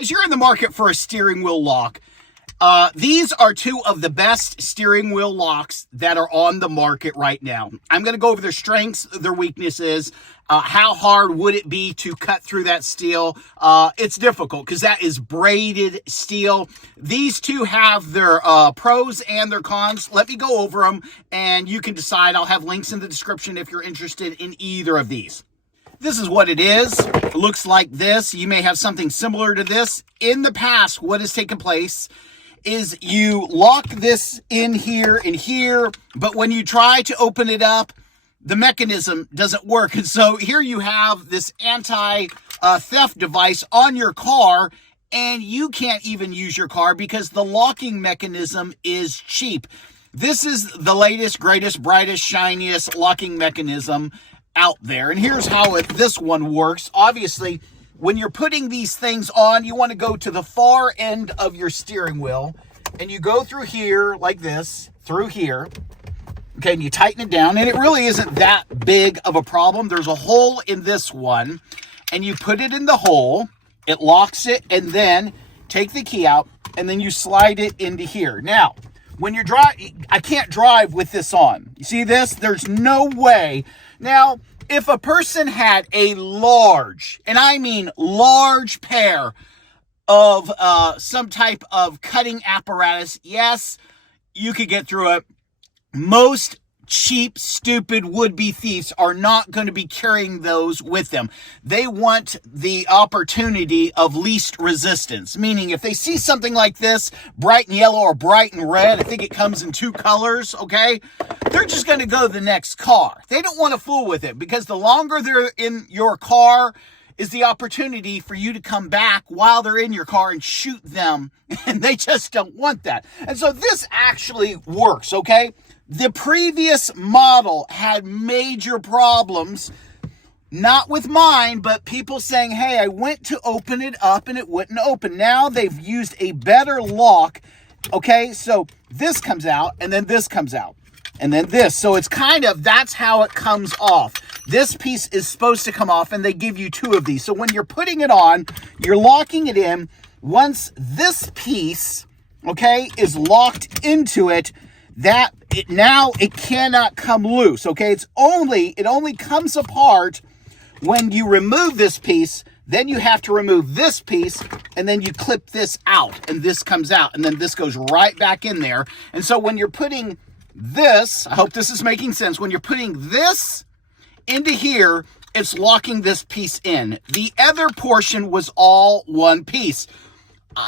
As you're in the market for a steering wheel lock, these are two of the best steering wheel locks that are on the market right now. I'm going to go over their strengths, their weaknesses, how hard would it be to cut through that steel. It's difficult because that is braided steel. These two have their pros and their cons. Let me go over them and you can decide. I'll have links in the description if you're interested in either of these. This is what it is. It looks like this. You may have something similar to this. In the past, what has taken place is you lock this in here and here, but when you try to open it up, the mechanism doesn't work. And so here you have this anti-theft device on your car, and you can't even use your car because the locking mechanism is cheap. This is the latest, greatest, brightest, shiniest locking mechanism out there. And here's how this one works. Obviously, when you're putting these things on, you want to go to the far end of your steering wheel, and you go through here like this, through here. Okay, and you tighten it down, and it really isn't that big of a problem. There's a hole in this one, and you put it in the hole, it locks it, and then take the key out, and then you slide it into here. Now, when you're driving, I can't drive with this on. You see this? There's no way. Now, if a person had a large, and I mean large pair of some type of cutting apparatus, yes, you could get through it. Most cheap, stupid would-be thieves are not going to be carrying those with them. They want the opportunity of least resistance, meaning if they see something like this, bright and yellow or bright and red, I think it comes in two colors, okay? They're just going to go to the next car. They don't want to fool with it because the longer they're in your car is the opportunity for you to come back while they're in your car and shoot them, and they just don't want that. And so this actually works, okay? The previous model had major problems, not with mine, but people saying, hey, I went to open it up and it wouldn't open. Now they've used a better lock, okay? So this comes out, and then this comes out, and then this. So it's kind of, that's how it comes off. This piece is supposed to come off, and they give you two of these. So when you're putting it on, you're locking it in. Once this piece, okay, is locked into it, now it cannot come loose, okay? It only comes apart when you remove this piece. Then you have to remove this piece, and then you clip this out, and this comes out, and then this goes right back in there. And so when you're putting this, I hope this is making sense, when you're putting this into here, it's locking this piece in. The other portion was all one piece.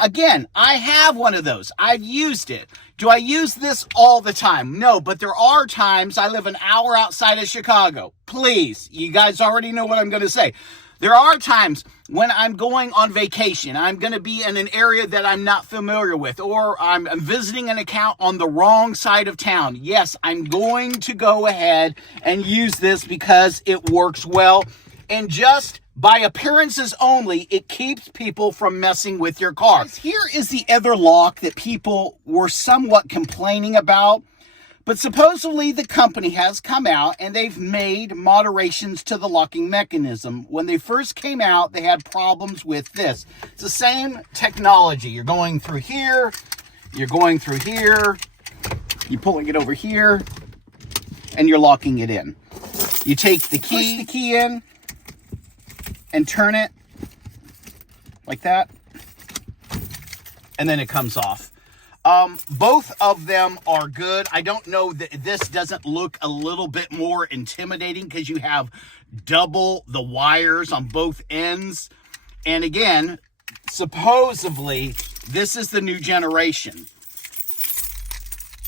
Again, I have one of those. I've used it. Do I use this all the time? No, but there are times. I live an hour outside of Chicago. Please, you guys already know what I'm going to say. There are times when I'm going on vacation. I'm going to be in an area that I'm not familiar with, or I'm visiting an account on the wrong side of town. Yes, I'm going to go ahead and use this because it works well. And just by appearances only, it keeps people from messing with your car. Here is the other lock that people were somewhat complaining about. But supposedly the company has come out and they've made moderations to the locking mechanism. When they first came out, they had problems with this. It's the same technology. You're going through here, you're going through here, you're pulling it over here, and you're locking it in. You take the key, push the key in, and turn it like that, and then it comes off. Both of them are good. I don't know that this doesn't look a little bit more intimidating because you have double the wires on both ends. And again, supposedly this is the new generation.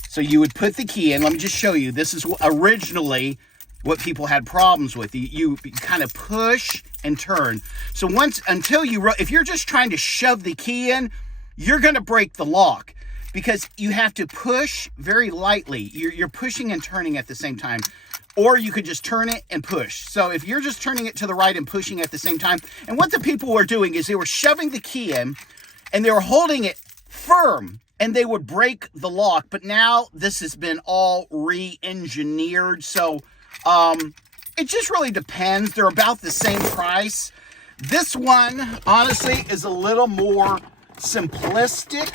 So you would put the key in. Let me just show you. This is originally what people had problems with. You kind of push and turn. So if you're just trying to shove the key in, you're going to break the lock because you have to push very lightly. You're pushing and turning at the same time. Or you could just turn it and push. So if you're just turning it to the right and pushing at the same time, and what the people were doing is they were shoving the key in and they were holding it firm and they would break the lock. But now this has been all re-engineered. So it just really depends. They're about the same price. This one, honestly, is a little more simplistic.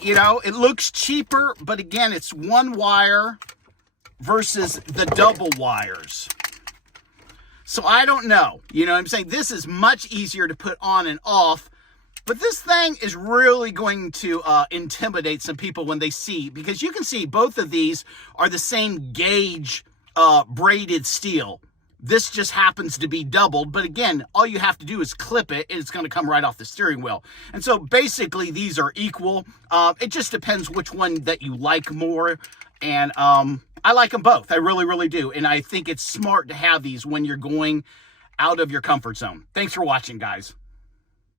You know, it looks cheaper, but again, it's one wire versus the double wires. So I don't know. You know what I'm saying? This is much easier to put on and off. But this thing is really going to intimidate some people when they see, because you can see both of these are the same gauge braided steel. This just happens to be doubled, but again, all you have to do is clip it, and it's going to come right off the steering wheel. And so basically, these are equal. It just depends which one that you like more, and I like them both. I really, really do, and I think it's smart to have these when you're going out of your comfort zone. Thanks for watching, guys.